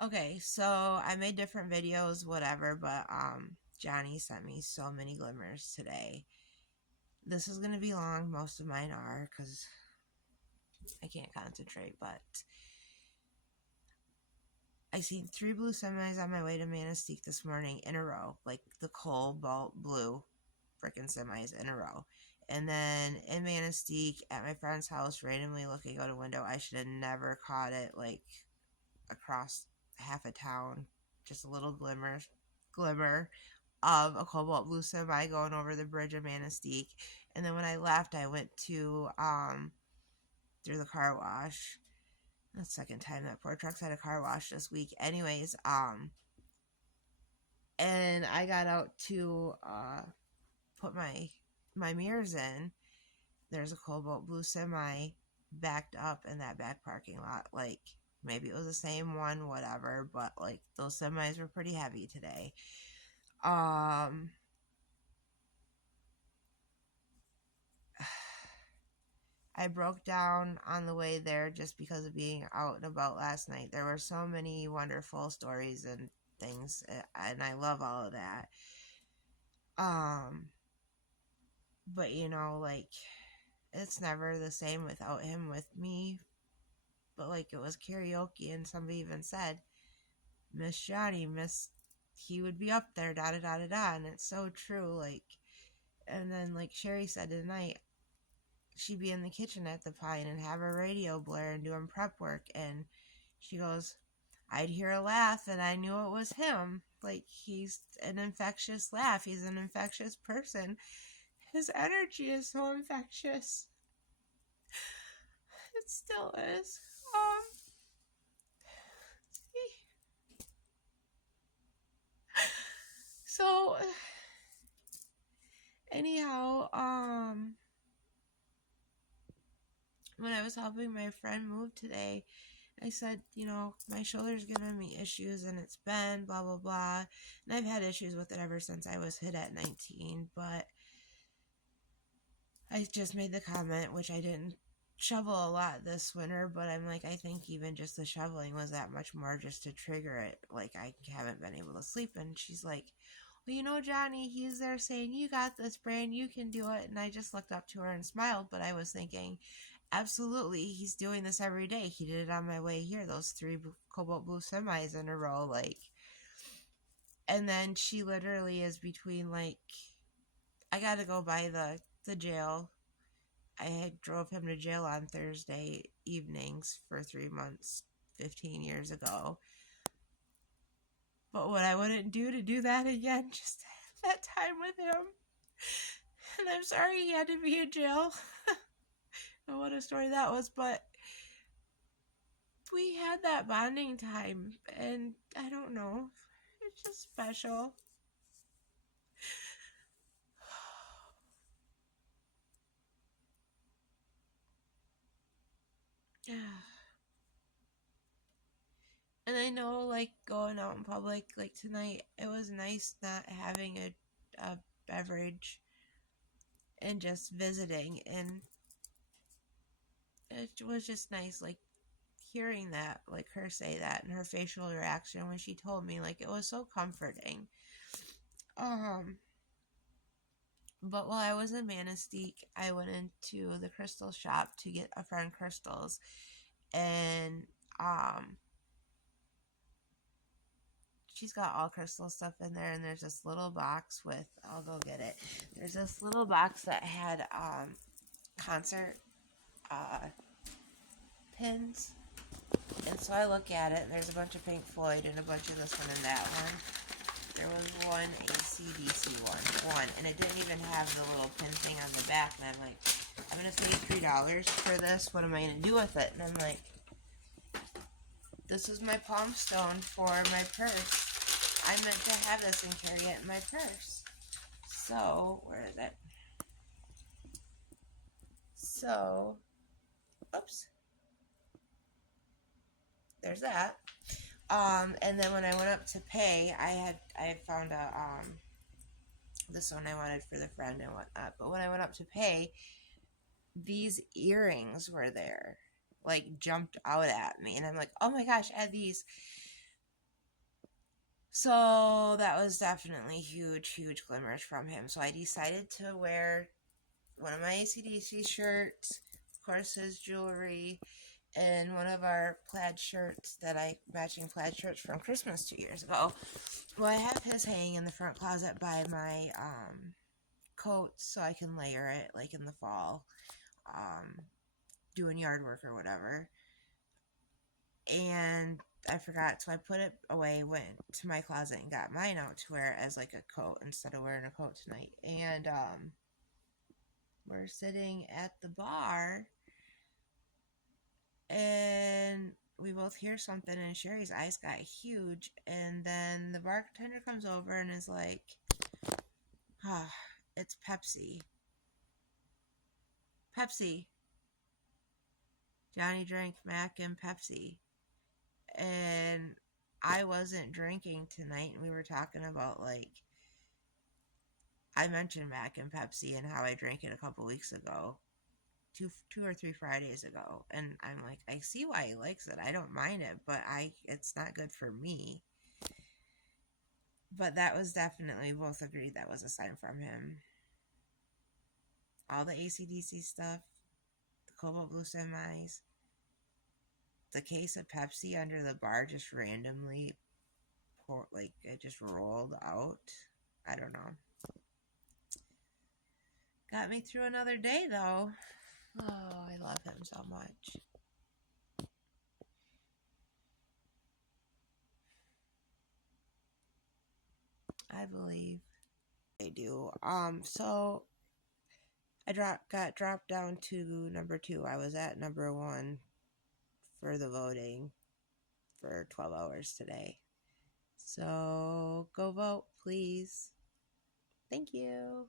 Okay, so I made different videos, whatever, but Johnny sent me so many glimmers today. This is gonna be long. Most of mine are because I can't concentrate. But I seen 3 blue semis on my way to Manistee this morning in a row, like the cobalt blue freaking semis in a row. And then in Manistee at my friend's house, randomly looking out a window, I should have never caught it, like across half a town, just a little glimmer of a cobalt blue semi going over the bridge of Manistee. And then when I left, I went to through the car wash. That's the second time that poor truck's had a car wash this week. Anyways, and I got out to put my mirrors in. There's a cobalt blue semi backed up in that back parking lot. Like maybe it was the same one, whatever, but like those semis were pretty heavy today. Um I broke down on the way there just because of being out and about last night. There were so many wonderful stories and things, and I love all of that. Um, but like it's never the same without him with me. But like it was karaoke, and somebody even said, "Miss Johnny, Miss," he would be up there, da da da da da, and it's so true. Like, and then like Sherry said tonight, she'd be in the kitchen at the Pine and have her radio blare and doing prep work, and she goes, I'd hear a laugh and I knew it was him. Like, he's an infectious laugh. He's an infectious person. His energy is so infectious. It still is. So anyhow, when I was helping my friend move today, I said, my shoulder's giving me issues and it's been blah, blah, blah. And I've had issues with it ever since I was hit at 19. But I just made the comment, which I didn't shovel a lot this winter, but I'm like, I think even just the shoveling was that much more just to trigger it. Like, I haven't been able to sleep. And she's like, well, Johnny, he's there saying, you got this, Brain, you can do it. And I just looked up to her and smiled, but I was thinking, absolutely, he's doing this every day. He did it on my way here, those 3 cobalt blue semis in a row, like. And then she literally is between, like, I gotta go by the jail. I had drove him to jail on Thursday evenings for 3 months 15 years ago. But what I wouldn't do to do that again, just that time with him. And I'm sorry he had to be in jail. And what a story that was. But we had that bonding time, and I don't know. It's just special. And I know, like, going out in public, like tonight, it was nice not having a beverage and just visiting. And it was just nice, like, hearing that, like, her say that and her facial reaction when she told me, like, it was so comforting. Um, but while I was in Manistee, I went into the crystal shop to get a friend crystals, and she's got all crystal stuff in there, and there's this little box with, I'll go get it. There's this little box that had concert pins. And so I look at it, and there's a bunch of Pink Floyd and a bunch of this one and that one. There was one AC/DC one, and it didn't even have the little pin thing on the back. And I'm like, I'm gonna pay $3 for this. What am I gonna do with it? And I'm like, this is my palm stone for my purse. I meant to have this and carry it in my purse. So where is it? So, oops. There's that. And then when I went up to pay, I had found this one I wanted for the friend and whatnot. But when I went up to pay, these earrings were there, like jumped out at me, and I'm like, oh my gosh, I had these. So that was definitely huge, huge glimmers from him. So I decided to wear one of my ACDC shirts, of course his jewelry, and one of our plaid shirts matching plaid shirts from Christmas 2 years ago. Well, I have his hanging in the front closet by my coats so I can layer it like in the fall, um, doing yard work or whatever. And I forgot, so I put it away, went to my closet and got mine out to wear as like a coat instead of wearing a coat tonight. And we're sitting at the bar and we both hear something and Sherry's eyes got huge, and then the bartender comes over and is like, ah, it's Pepsi. Pepsi. Johnny drank Mac and Pepsi. And I wasn't drinking tonight, and we were talking about, like, I mentioned Mac and Pepsi and how I drank it a couple weeks ago, two or three Fridays ago, and I'm like, I see why he likes it. I don't mind it, but it's not good for me. But that was definitely, both agreed that was a sign from him. All the ACDC stuff, the Cobalt Blue Semis, the case of Pepsi under the bar just randomly like it just rolled out. I don't know. Got me through another day though. Oh, I love him so much. I believe they do. So I got dropped down to number 2. I was at number 1 for the voting for 12 hours today. So go vote, please. Thank you.